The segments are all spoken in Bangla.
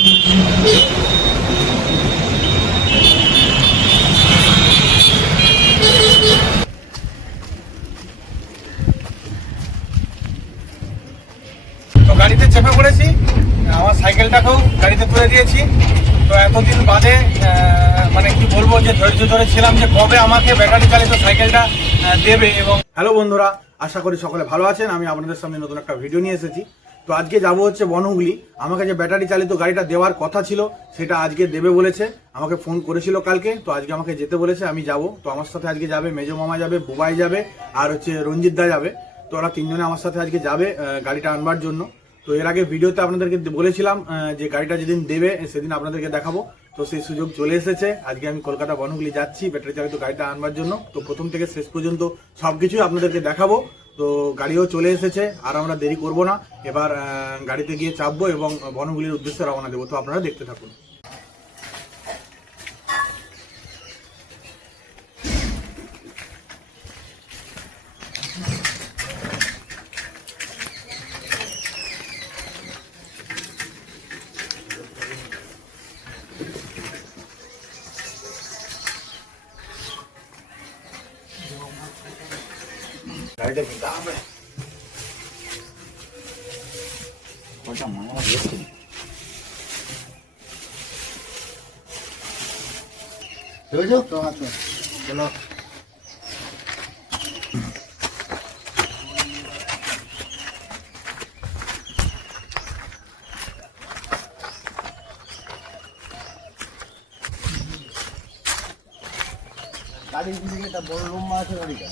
তো গাড়িতে চেপে পড়েছি, আমার সাইকেলটাকেও গাড়িতে তুলে দিয়েছি। তো এতদিন বাদে মানে কি বলবো, যে ধৈর্য ধরেছিলাম যে কবে আমাকে ব্যাটারি চালিত সাইকেলটা দেবে। এবং হ্যালো বন্ধুরা, আশা করি সকলে ভালো আছেন। আমি আপনাদের সামনে নতুন একটা ভিডিও নিয়ে এসেছি। তো আজকে যাবো হচ্ছে বনহুগলি। আমাকে যে ব্যাটারি চালিত গাড়িটা দেওয়ার কথা ছিল সেটা আজকে দেবে বলেছে, আমাকে ফোন করেছিল কালকে। তো আজকে আমাকে যেতে বলেছে, আমি যাব। তো আমার সাথে আজকে যাবে মেজো মামা যাবে, বুবাই যাবে, আর হচ্ছে রঞ্জিত দা যাবে। তো ওরা তিনজনে আমার সাথে আজকে যাবে গাড়িটা আনবার জন্য। তো এর আগে ভিডিওতে আপনাদেরকে বলেছিলাম যে গাড়িটা যেদিন দেবে সেদিন আপনাদেরকে দেখাবো। তো সেই সুযোগ চলে এসেছে। আজকে আমি কলকাতা বনহুগলি যাচ্ছি ব্যাটারি চালিত গাড়িটা আনবার জন্য। তো প্রথম থেকে শেষ পর্যন্ত সবকিছুই আপনাদেরকে দেখাবো। তো গাড়িও চলে এসেছে, আর আমরা দেরি করব না। এবার গাড়িতে গিয়ে চাপবো এবং বনহুগলির উদ্দেশ্যে রওনা দেবো। তো আপনারা দেখতে থাকুন। গাড়িটা কিনতে হবে। ওটা মামা দিয়েছে। চলো চলো। গাড়ির দিকে একটা বড় লম্বা আছে গাড়িটা।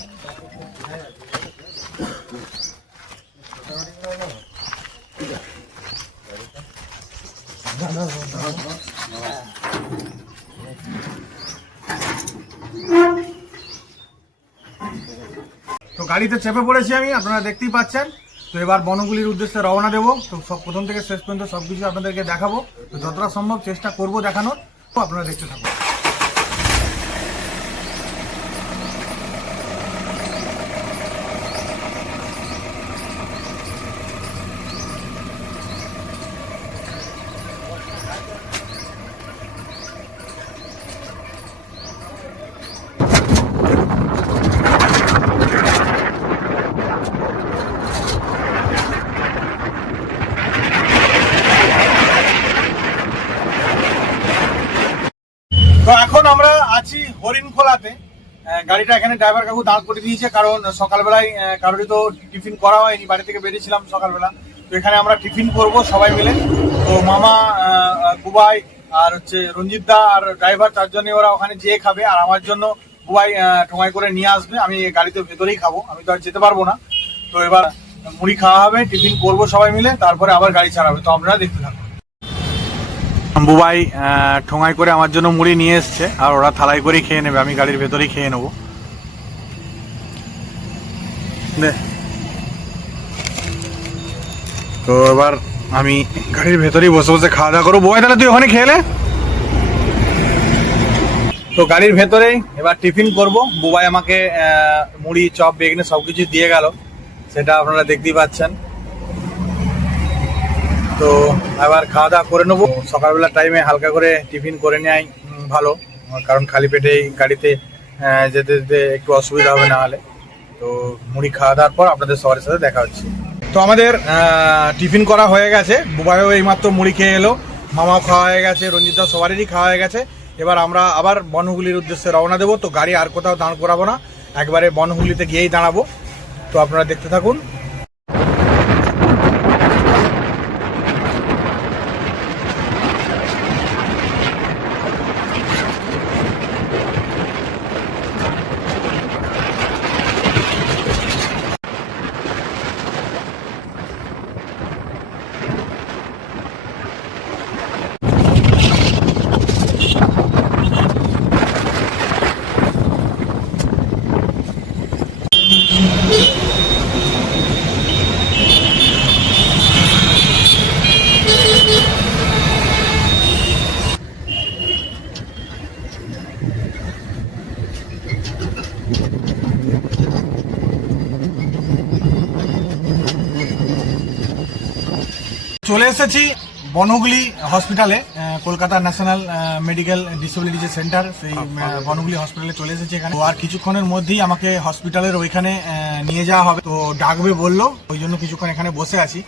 তো গাড়িতে চেপে পড়েছি আমি, আপনারা দেখতেই পাচ্ছেন। তো এবার বনহুগলির উদ্দেশ্যে রওনা দেবো। তো সব প্রথম থেকে শেষ পর্যন্ত সবকিছু আপনাদেরকে দেখাবো। তো যতটা সম্ভব চেষ্টা করব দেখানোর। তো আপনারা দেখতে থাকুন। তো এখন আমরা আছি হরিণখোলাতে। গাড়িটা এখানে ড্রাইভার কাকু দাঁড় করে দিয়েছে, কারণ সকালবেলায় কারোরই তো টিফিন করা হয়নি। বাড়ি থেকে বেরিয়েছিলাম সকালবেলা। তো এখানে আমরা টিফিন করব সবাই মিলে। তো মামা, বুবাই, আর হচ্ছে রঞ্জিত দা আর ড্রাইভার, চারজনে ওরা ওখানে যেয়ে খাবে। আর আমার জন্য বুবাই ঠোঙায় করে নিয়ে আসবে। আমি গাড়িতে ভেতরেই খাবো, আমি তো আর যেতে পারবো না। তো এবার মুড়ি খাওয়া হবে, টিফিন করব সবাই মিলে, তারপরে আবার গাড়ি ছাড়াবে। তো আপনারা দেখতে থাকুন। বুবাই ঠোঙায় করে আমার জন্য মুড়ি নিয়ে এসছে, আর ওরা থালাই করেই খেয়ে নেবে, আমি গাড়ির ভেতরেই খেয়ে নেবো। তো এবার আমি গাড়ির ভেতরেই বসে বসে খাওয়া দাওয়া করবো। বুবাই, তাহলে তুই ওখানে খেলে। তো গাড়ির ভেতরেই এবার টিফিন করব। বুবাই আমাকে মুড়ি, চপ, বেগনে সবকিছু দিয়ে গেল, সেটা আপনারা দেখতেই পাচ্ছেন। তো এবার খাওয়া দাওয়া করে নেবো। সকালবেলা টাইমে হালকা করে টিফিন করে নেয় ভালো, কারণ খালি পেটেই গাড়িতে যেতে যেতে একটু অসুবিধা হবে না হলে। তো মুড়ি খাওয়া দাওয়ার পর আপনাদের সবার সাথে দেখা হচ্ছে। তো আমাদের টিফিন করা হয়ে গেছে। বুবাইও এইমাত্র মুড়ি খেয়ে এলো, মামাও খাওয়া হয়ে গেছে, রঞ্জিতা সবারই খাওয়া হয়ে গেছে। এবার আমরা আবার বনহুগলির উদ্দেশ্যে রওনা দেবো। তো গাড়ি আর কোথাও দাঁড় করাবো না, একবারে বনহুগলিতে গিয়েই দাঁড়াবো। তো আপনারা দেখতে থাকুন। চলে এসেছি বনগুলি হসপিটালে, কলকাতা ন্যাশনাল মেডিকেল ডিসেবিলিটি যে সেন্টার, সেই বনগুলি হসপিটালে চলে এসেছে এখানে। তো আর কিছুক্ষণের মধ্যেই আমাকে হসপিটালের ওইখানে নিয়ে যাওয়া হবে, তো ডাকবে বললো, ওই জন্য কিছুক্ষণ এখানে বসে আছি।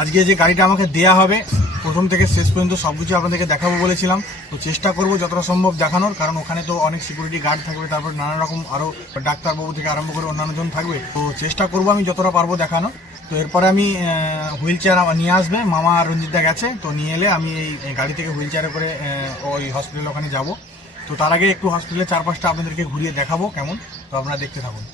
আজকে যে গাড়িটা আমাকে দেয়া হবে প্রথম থেকে শেষ পর্যন্ত সবকিছু আপনাদেরকে দেখাবো বলেছিলাম, তো চেষ্টা করব যতটা সম্ভব দেখানোর, কারণ ওখানে তো অনেক সিকিউরিটি গার্ড থাকবে, তারপর নানা রকম আরও ডাক্তারবাবু থেকে আরম্ভ করে অন্যান্য জন থাকবে, তো চেষ্টা করব আমি যতটা পারবো দেখানো। তো এরপরে আমি হুইল চেয়ার নিয়ে আসবে, মামা আর রঞ্জিতদা গেছে, তো নিয়ে এলে আমি এই গাড়ি থেকে হুইল চেয়ারে করে ওই হসপিটালে ওখানে যাব। তো তার আগে একটু হসপিটালের চারপাশটা আপনাদেরকে ঘুরিয়ে দেখাবো কেমন, তো আপনারা দেখতে থাকুন।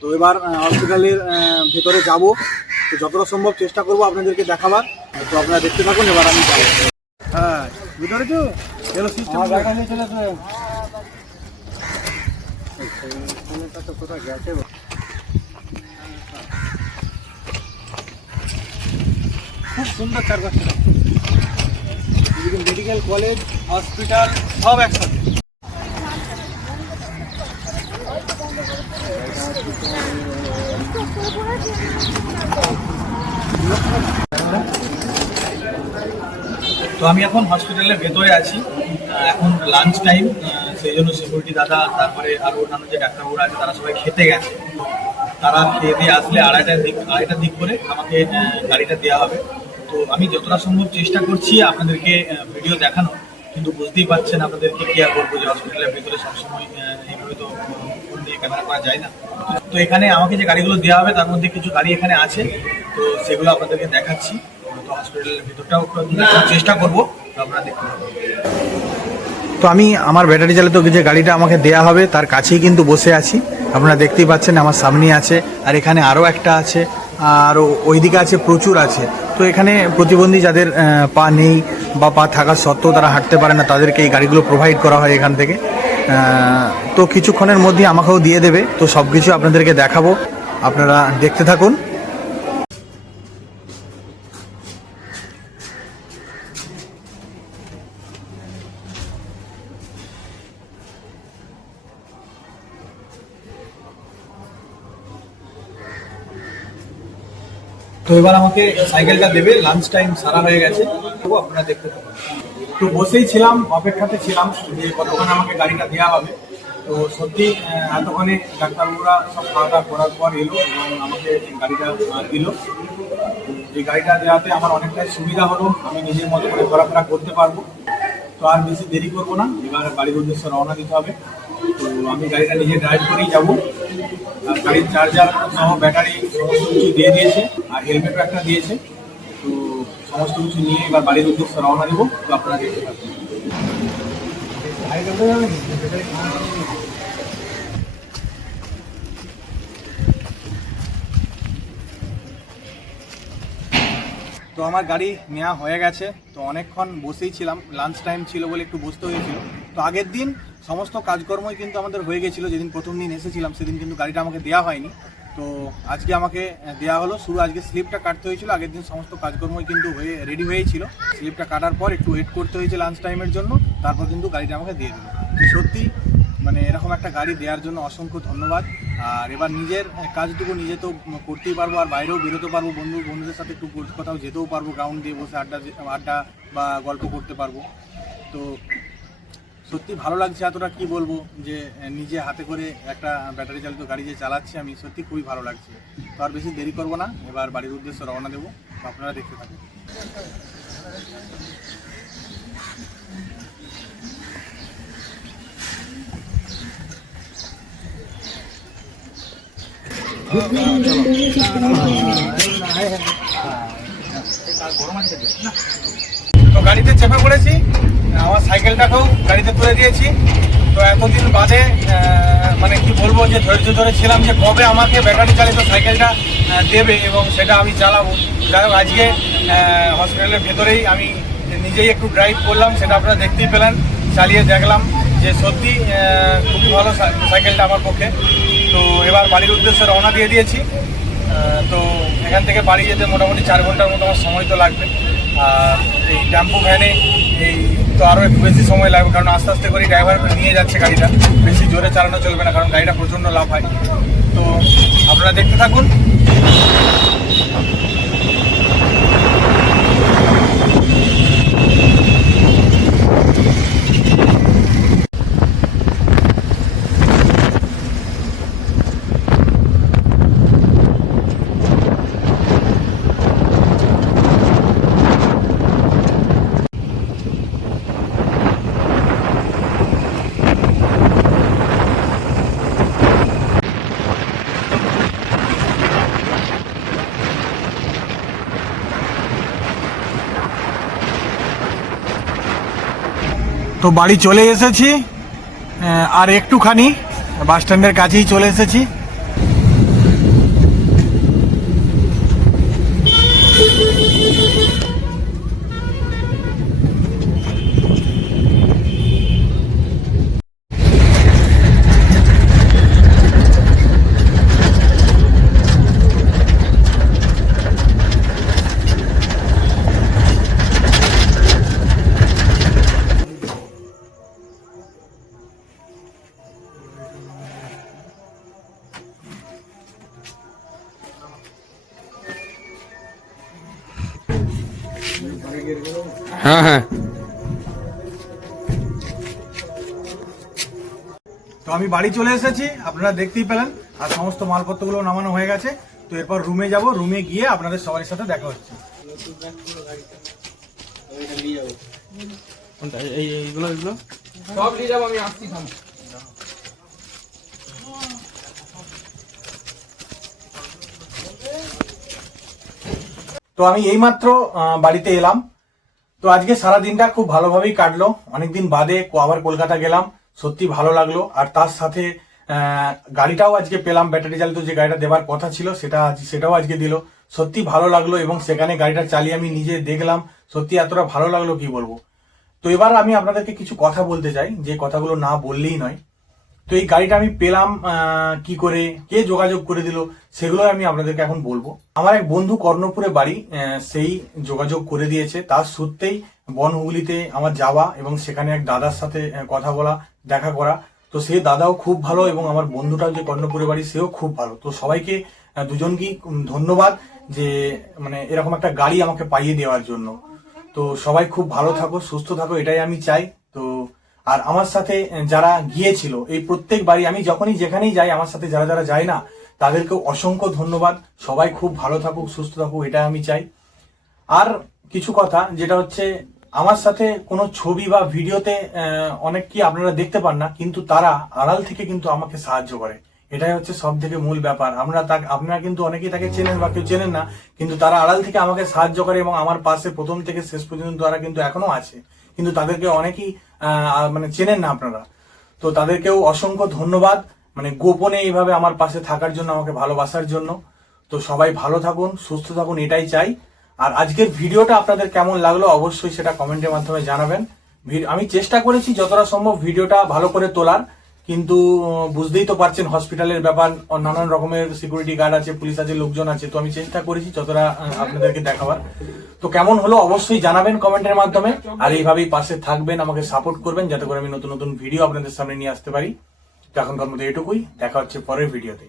তো এবার হসপিটালের ভেতরে যাব, তো যতটা সম্ভব চেষ্টা করব আপনাদেরকে দেখাবার, তো আপনারা দেখতে থাকুন। এবার আমি যাব। হ্যাঁ, ভিতরে তো এলো সিস্টেম জায়গা নিয়ে চলে আসবে। এইখানেটা তো কোথায় গেছে, খুব সুন্দর চারপাশটা, মেডিকেল কলেজ, হসপিটাল সব একসাথে। তো আমি এখন হসপিটালের ভেতরে আছি, এখন লাঞ্চ টাইম, সেই জন্য সিকিউরিটি দাদা, তারপরে আরও অন্যান্য যে ডাক্তারবাবুরা আছে তারা সবাই খেতে গেছে। তারা খেয়ে দিয়ে আসলে আড়াইটার দিক করে আমাকে গাড়িটা দেওয়া হবে। তো আমি যতটা সম্ভব চেষ্টা করছি আপনাদেরকে ভিডিও দেখানো, কিন্তু বুঝতেই পারছেন আপনাদেরকে কি আর করবো, যে হসপিটালের ভেতরে সবসময় এইভাবে তো ফোন দিয়ে ক্যামেরা করা যায় না। তো এখানে আমাকে যে গাড়িগুলো দেওয়া হবে তার মধ্যে কিছু গাড়ি এখানে আছে, তো সেগুলো আপনাদেরকে দেখাচ্ছি। তো হসপিটালের ভেতরটাও চেষ্টা করবো, আপনারা দেখতে পাবেন। তো আমি আমার ব্যাটারি চালিত যে গাড়িটা আমাকে দেয়া হবে তার কাছেই কিন্তু বসে আছি, আপনারা দেখতেই পাচ্ছেন আমার সামনেই আছে, আর এখানে আরও একটা আছে, আর ওইদিকে আছে, প্রচুর আছে। তো এখানে প্রতিবন্ধী যাদের পা নেই বা পা থাকা সত্ত্বেও তারা হাঁটতে পারে না, তাদেরকে এই গাড়িগুলো প্রোভাইড করা হয় এখান থেকে। তো কিছুক্ষণের মধ্যেই আমাকেও দিয়ে দেবে, তো সব কিছু আপনাদেরকে দেখাবো, আপনারা দেখতে থাকুন। তো এবার আমাকে সাইকেলটা দেবে, লাঞ্চ টাইম সারা হয়ে গেছে, আপনারা দেখতে পাবেন। তো বসেই ছিলাম, অপেক্ষাতে ছিলাম যে কতক্ষণে আমাকে গাড়িটা দেওয়া হবে। তো সত্যি এতক্ষণে ডাক্তারবাবুরা সব খাওয়া দাওয়া করার পর এলো এবং আমাকে গাড়িটা দিল। এই গাড়িটা দেওয়াতে আমার অনেকটাই সুবিধা হলো, আমি নিজের মতো করে ঘোরাফেরা করতে পারবো। তো আর বেশি দেরি করবো না, এবার বাড়ির উদ্দেশ্যে রওনা দিতে হবে। তো আমি গাড়িটা নিজে ড্রাইভ করেই যাবো। গাড়ির চার্জার সহ ব্যাটারি সমস্ত কিছু দিয়ে দিয়েছে, আর হেলমেটও একটা দিয়েছে। তো সমস্ত কিছু নিয়ে এবার বাড়ির উদ্দেশ্যে রওনা দেবো, তো আপনারা দেখতে পাবেন। তো আমার গাড়ি নেওয়া হয়ে গেছে, তো অনেকক্ষণ বসেই ছিলাম, লাঞ্চ টাইম ছিল বলে একটু বসতে হয়েছিল। তো আগের দিন সমস্ত কাজকর্মই কিন্তু আমাদের হয়ে গেছিলো, যেদিন প্রথম দিন এসেছিলাম সেদিন কিন্তু গাড়িটা আমাকে দেওয়া হয়নি। তো আজকে আমাকে দেওয়া হলো, শুধু আজকে স্লিপটা কাটতে হয়েছিল, আগের দিন সমস্ত কাজকর্মই কিন্তু রেডি হয়েছিল। স্লিপটা কাটার পর একটু ওয়েট করতে হয়েছে লাঞ্চ টাইমের জন্য, তারপর কিন্তু গাড়িটা আমাকে দিয়ে দিল। সত্যি মানে এরকম একটা গাড়ি দেওয়ার জন্য অসংখ্য ধন্যবাদ। আর এবার নিজের কাজটুকু নিজে তো করতেই পারবো, আর বাইরেও বেরোতে পারবো, বন্ধুদের সাথে একটু কোথাও যেতেও পারবো, গ্রাউন্ড দিয়ে বসে আড্ডা বা গল্প করতে পারবো। তো সত্যি ভালো লাগছে, এতটা কি বলবো, যে নিজে হাতে করে একটা ব্যাটারি চালিত গাড়ি যে চালাচ্ছি আমি, সত্যি খুবই ভালো লাগছে। তো আর বেশি দেরি করবো না, এবার বাড়ির উদ্দেশ্যে রওনা দেবো, তো আপনারা দেখতে থাকুন। তো গাড়িতে চেপে পড়েছি, আমার সাইকেলটাকেও গাড়িতে তুলে দিয়েছি। তো এতদিন বাদে মানে কি বলবো, যে ধৈর্য ধরে ছিলাম যে কবে আমাকে ব্যাটারি চালিত সাইকেলটা দেবে এবং সেটা আমি চালাবো। যাই হোক, আজকে হসপিটালের ভেতরেই আমি নিজেই একটু ড্রাইভ করলাম, সেটা আপনারা দেখতেই পেলেন। চালিয়ে দেখলাম যে সত্যি খুবই ভালো সাইকেলটা আমার পক্ষে। তো এবার বাড়ির উদ্দেশ্যে রওনা দিয়ে দিয়েছি। তো এখান থেকে বাড়ি যেতে মোটামুটি 4 ঘন্টার মতো আমার সময় তো লাগবে। আর এই টেম্পো ভ্যানে এই তো আরও একটু বেশি সময় লাগবে, কারণ আস্তে আস্তে করে ড্রাইভার নিয়ে যাচ্ছে গাড়িটা, বেশি জোরে চালানো চলবে না, কারণ গাড়িটা প্রচণ্ড লাভ হয়। তো আপনারা দেখতে থাকুন। তো বাড়ি চলে এসেছি, আর একটুখানি বাস স্ট্যান্ডের কাছেই চলে এসেছি। হ্যাঁ হ্যাঁ। তো আমি বাড়ি চলে এসেছি, আপনারা দেখতেই পেলেন, আর সমস্ত মালপত্রগুলো নামানো হয়ে গেছে। তো এরপর রুমে যাব, রুমে গিয়ে আপনাদের সবার সাথে দেখা হচ্ছে। এইগুলো সব নিয়ে যাবো, আমি আসছি। তো আমি এইমাত্র বাড়িতে এলাম। তো আজকে সারা দিনটা খুব ভালোভাবেই কাটলো। অনেকদিন বাদে আবার কলকাতা গেলাম, সত্যি ভালো লাগলো। আর তার সাথে গাড়িটাও আজকে পেলাম, ব্যাটারি চালিত যে গাড়িটা দেওয়ার কথা ছিল সেটাও আজকে দিল। সত্যি ভালো লাগলো, এবং সেখানে গাড়িটা চালিয়ে আমি নিজে দেখলাম, সত্যি এতটা ভালো লাগলো কি বলবো। তো এবার আমি আপনাদেরকে কিছু কথা বলতে চাই, যে কথাগুলো না বললেই নয়। তো এই গাড়িটা আমি পেলাম কি করে, কে যোগাযোগ করে দিল, সেগুলো আমি আপনাদেরকে এখন বলবো। আমার এক বন্ধু কর্ণপুরে বাড়ি, সেই যোগাযোগ করে দিয়েছে। তার সূত্রেই বনহুগলিতে আমার যাওয়া, এবং সেখানে এক দাদার সাথে কথা বলা, দেখা করা। তো সেই দাদাও খুব ভালো, এবং আমার বন্ধুটাও যে কর্ণপুরে বাড়ি সেও খুব ভালো। তো সবাইকে দুজনকেই ধন্যবাদ, যে মানে এরকম একটা গাড়ি আমাকে পাইয়ে দেওয়ার জন্য। তো সবাই খুব ভালো থাকো, সুস্থ থাকো, এটাই আমি চাই। তো আর আমার সাথে যারা গিয়েছিল, এই প্রত্যেক বাড়ি আমি যখনই যেখানেই যাই, আমার সাথে যারা যারা যায় না, তাদেরকে অসংখ্য ধন্যবাদ। সবাই খুব ভালো থাকুক, সুস্থ থাকুক, এটা আমি চাই। আর কিছু কথা, যেটা হচ্ছে আমার সাথে কোনো ছবি বা ভিডিওতে অনেক কি আপনারা দেখতে পান না, কিন্তু তারা আড়াল থেকে কিন্তু আমাকে সাহায্য করে। এটাই হচ্ছে সব থেকে মূল ব্যাপার। আপনারা কিন্তু অনেকেই তাকে চেনেন বা কেউ চেনেন না, কিন্তু তারা আড়াল থেকে আমাকে সাহায্য করে, এবং আমার পাশে প্রথম থেকে শেষ পর্যন্ত তারা কিন্তু এখনো আছে। কিন্তু তাদেরকে অনেকেই মানে চেনেন না আপনারা। তো তাদেরকেও অসংখ্য ধন্যবাদ, মানে গোপনে এইভাবে আমার পাশে থাকার জন্য, আমাকে ভালোবাসার জন্য। তো সবাই ভালো থাকুন, সুস্থ থাকুন, এটাই চাই। আর আজকের ভিডিওটা আপনাদের কেমন লাগলো অবশ্যই সেটা কমেন্টের মাধ্যমে জানাবেন। আমি চেষ্টা করেছি যতটা সম্ভব ভিডিওটা ভালো করে তোলার, কিন্তু বুঝতেই তো পারছেন হসপিটালের ব্যাপার, নানান রকমের সিকিউরিটি গার্ড আছে, পুলিশ আছে, লোকজন আছে। তো আমি চেষ্টা করেছি যতটা আপনাদেরকে দেখাবার। তো কেমন হলো অবশ্যই জানাবেন কমেন্টের মাধ্যমে। আর এইভাবেই পাশে থাকবেন, আমাকে সাপোর্ট করবেন, যাতে করে আমি নতুন নতুন ভিডিও আপনাদের সামনে নিয়ে আসতে পারি। তো এখনকার মতো এটুকুই, দেখা হচ্ছে পরের ভিডিওতে।